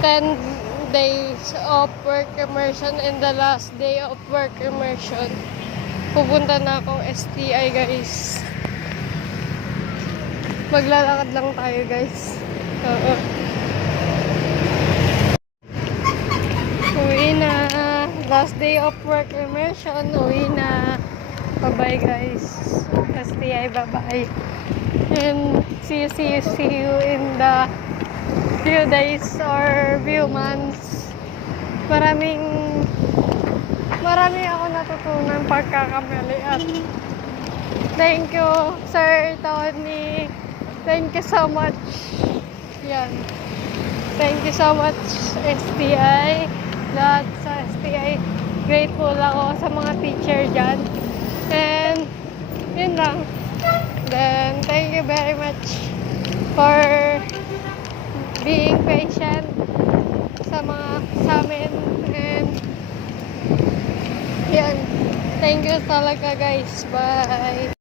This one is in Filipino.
10 days of work immersion and the last day of work immersion. Pupunta na akong STI, guys. Maglalakad lang tayo, guys. Oo. Uwi na. Last day of work immersion. Uwi na. Bye-bye, guys. STI, bye-bye. And see you in the few days or few months. Marami ako natutunan pagkakamali at thank you, Sir Tony. Thank you so much. Yan. Thank you so much, STI. Lahat sa STI. Grateful ako sa mga teacher dyan. And, yun lang. Then, thank you very much for being patient sa amin. And, yan. Thank you talaga, guys. Bye.